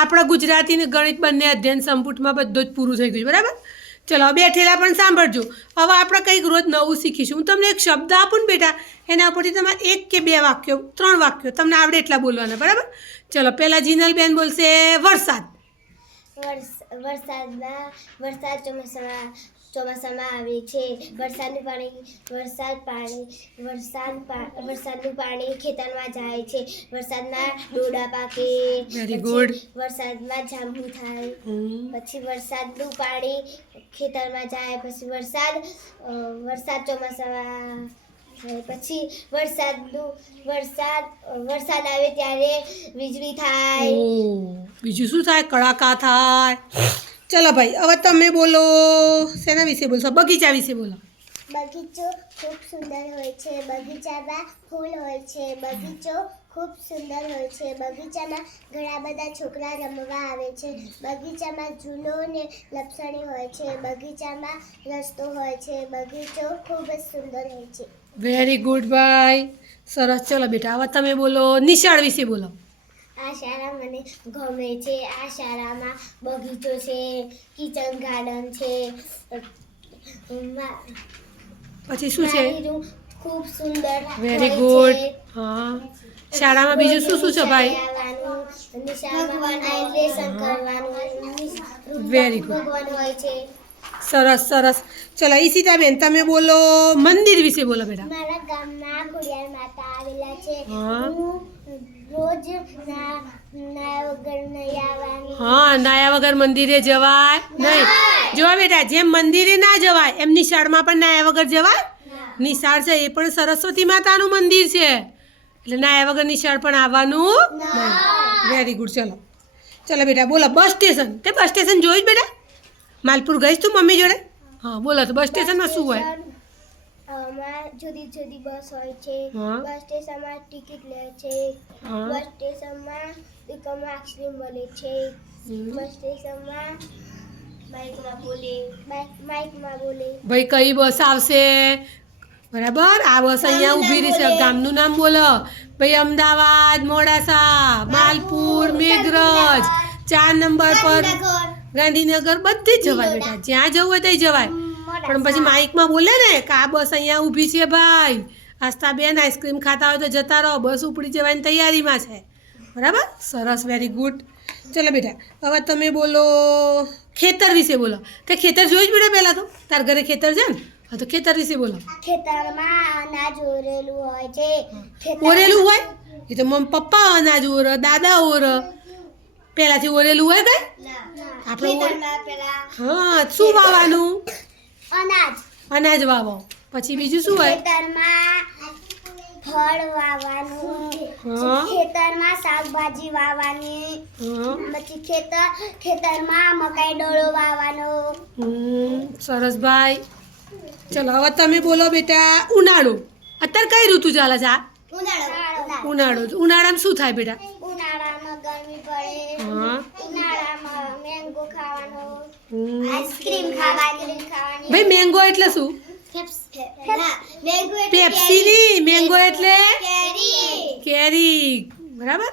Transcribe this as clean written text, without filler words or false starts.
આપણા ગુજરાતી અને ગણિત બંને અધ્યયન સંપુટમાં બધું જ પૂરું થઈ ગયું બરાબર. ચલો બેઠેલા પણ સાંભળજો. હવે આપણે કંઈક રોજ નવું શીખીશું. હું તમને એક શબ્દ આપું ને બેટા, એના ઉપરથી તમારે 1 કે 2 વાક્યો 3 વાક્યો તમને આવડે એટલા બોલવાના બરાબર. ચલો પહેલાં જીનલબેન બોલશે વરસાદ. વરસાદ ચોમાસામાં આવે છે. વરસાદનું પાણી ખેતરમાં જાય છે. વરસાદમાં ડોડા પાકે. Very good. વરસાદમાં જાંબુ થાય. પછી વરસાદનું પાણી ખેતરમાં જાય. પછી વરસાદ ચોમાસામાં પછી વરસાદ આવે ત્યારે વીજળી થાય. બીજું શું થાય? કડાકા થાય. ચલો ભાઈ હવે તમે બોલો. શેના વિશે બોલશો? બગીચા વિશે બોલો. બગીચો ખૂબ સુંદર હોય છે. બગીચામાં ફૂલ હોય છે. બગીચો ખૂબ સુંદર હોય છે. બગીચામાં ઘણા બધા છોકરા રમવા આવે છે. બગીચામાં ઝૂલો ને લપસણી હોય છે. બગીચામાં રસ્તો હોય છે. બગીચો ખૂબ જ સુંદર હોય છે. વેરી ગુડ ભાઈ, સરસ. ચલો બેટા હવે તમે બોલો નિશાળ વિશે બોલો. આ શાળા મને ગમે છે. આ શાળામાં બગીચો છે, કિચન ગાર્ડન છે. પછી શું છે? ખૂબ સુંદર. Very good. હા, શાળામાં બીજું શું શું છે ભાઈ? વેરી ગુડ, સરસ સરસ. ચલો ઈશિતાબેન તમે બોલો મંદિર વિશે બોલો બેટા. મારા ગામમાં ખોડિયાર માતા આવેલા છે. રોજ નાયા વગર નહીં આવવાની. હા, નાયા વગર મંદિરે જવાય નહીં. જો બેટા જેમ મંદિરે ના જવાય એમ નિશાળમાં પણ નાયા વગર જવાય. નિશાળ છે એ પણ સરસ્વતી માતાનું મંદિર છે, એટલે નાયા વગર નિશાળ પણ આવવાનું નહીં. Very good. ચલો બેટા બોલો બસ સ્ટેશન. તે બસ સ્ટેશન જોયું જ બેટા? માલપુર ગઈશ તું મમ્મી જોડે? હા બોલો તો બસ સ્ટેશનમાં શું હોય? જુદી જુદી બસ હોય છે. બસ સ્ટેશનમાં ટિકિટ લે છે. બસ સ્ટેશનમાં દુકાનમાં આઈસ્ક્રીમ મળે છે. બસ સ્ટેશનમાં માઇકમાં બોલે. ભાઈ કઈ બસ આવશે? બરાબર, આ બસ અહીંયા ઊભી રહી છે. ગામનું નામ બોલો ભાઈ. અમદાવાદ, મોડાસા, માલપુર, મેઘરજ, 4 નંબર પર ગાંધીનગર, બધે જ જવાય બેટા. જ્યાં જવું હોય ત્યાં જવાય. પણ પછી માઇકમાં બોલે ને કે આ બસ અહીંયા ઊભી છે ભાઈ, આસ્થાબેન આઈસ્ક્રીમ ખાતા હોય તો જતા રહો, બસ ઉપડી જવાની તૈયારીમાં છે. બરાબર, સરસ, વેરી ગુડ. ચલો બેટા હવે તમે બોલો ખેતર વિશે બોલો. તે ખેતર જોયું જ બેટા પહેલાં તો? તાર ઘરે ખેતર છે ને? હા તો ખેતર વિશે બોલો. ખેતરમાં અનાજ ઓરેલું હોય છે. ઓરેલું હોય? એ તો મમ્મી પપ્પા અનાજ ઓરે, દાદા ઓરે. પહેલાંથી ઓરેલું હોય કઈ? આપણે હા, શું વાવવાનું? અનાજ વાવો. પછી બીજું શું હોય? ખેતરમાં ફળ વાવવાનું. ખેતરમાં શાકભાજી વાવવાની. પછી ખેતરમાં મકાઈ ડોળો વાવવાનો. સરસ ભાઈ. ચલો હવે તમે બોલો બેટા ઉનાળો. અત્યારે કઈ ઋતુ ચાલે છે? આ ઉનાળો. ઉનાળામાં શું થાય બેટા? ઉનાળામાં ગરમી પડે. ઉનાળામાં મેંગો ખાવાનો. આઈસ્ક્રીમ ખાવાની. ભાઈ મેંગો એટલે શું? પેપ્સી ની. મેંગો એટલે કેરી. બરાબર.